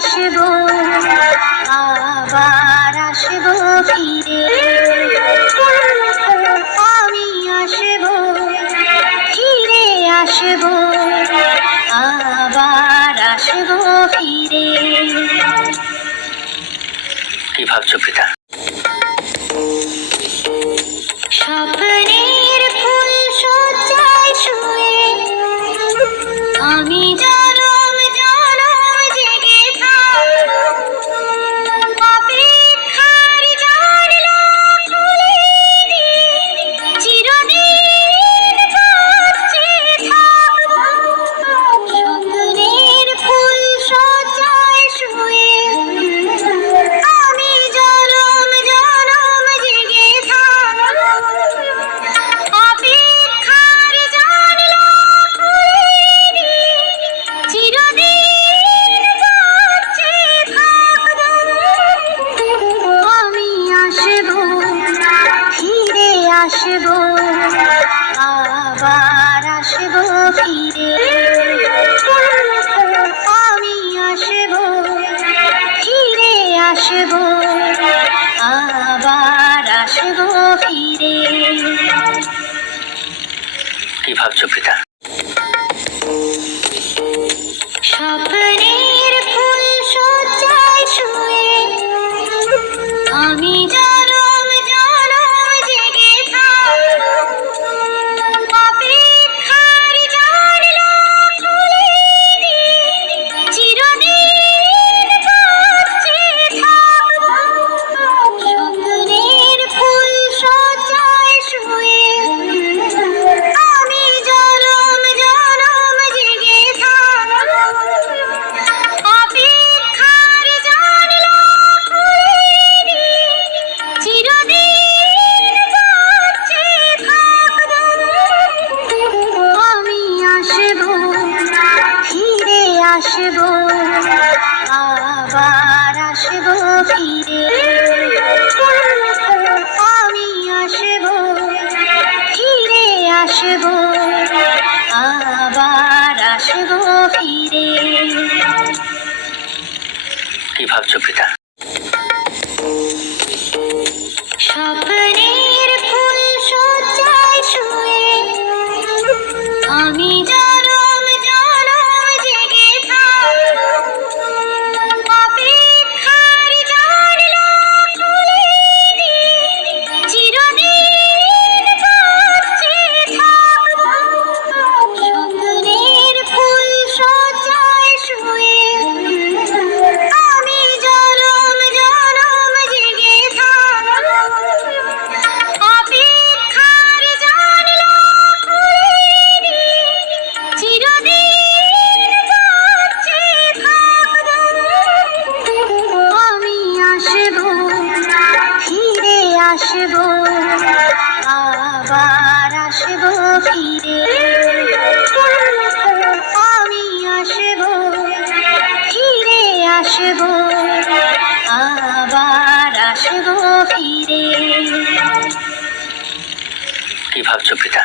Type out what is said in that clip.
আসবো, আবার আসবো ফিরে। আমি আসবো, ফিরে আসবো, আবার আসবো ফিরে। কি ভাবছো পিতা? স্বপ্নের ফুল সজ্জায় শুয়ে আমি জনম জনম জেগে থাকবো। অপেক্ষার জানলা খুলে দিয়ে চিরদিন কাছে থাকবো। স্বপ্নের ফুল সজ্জায় শুয়ে আমি জনম জনম জেগে থাকবো। অপেক্ষার জানলা খুলে দিয়ে চিরদিন কাছে থাকবো। আমি আসবো, ফিরে আসবো, আবার আসবো ফিরে। আমি আসবো, ফিরে আসবো, আবার আসবো ফিরে। কি ভাবছো পিতা? স্বপ্নের ফুল সজ্জায় শুয়ে আমি জনম জনম জেগে থাকবো। অপেক্ষার জানলা খুলে দিয়ে চিরদিন কাছে থাকবো। স্বপ্নের ফুল সজ্জায় শুয়ে আমি জনম জনম জেগে থাকবো। অপেক্ষার জানলা খুলে দিয়ে চিরদিন কাছে থাকবো। আমি আসবো, ফিরে আসবো, আবার আসবো ফিরে। আমি আসবো, ফিরে আসবো, আবার আসবো ফিরে। কি ভাবছো পিতা? স্বপ্নের ফুল সজ্জায় শুয়ে আমি জনম জনম জেগে থাকবো। অপেক্ষার জানলা খুলে দিয়ে চিরদিন কাছে থাকবো। স্বপ্নের ফুল সজ্জায় শুয়ে আমি জনম জনম জেগে থাকবো। অপেক্ষার জানলা খুলে দিয়ে চিরদিন কাছে থাকবো। আমি আসবো, ফিরে আসবো, আবার আসবো ফিরে। আমি আসবো, ফিরে আসবো, আবার আসবো ফিরে। কি ভাবছো পিতা?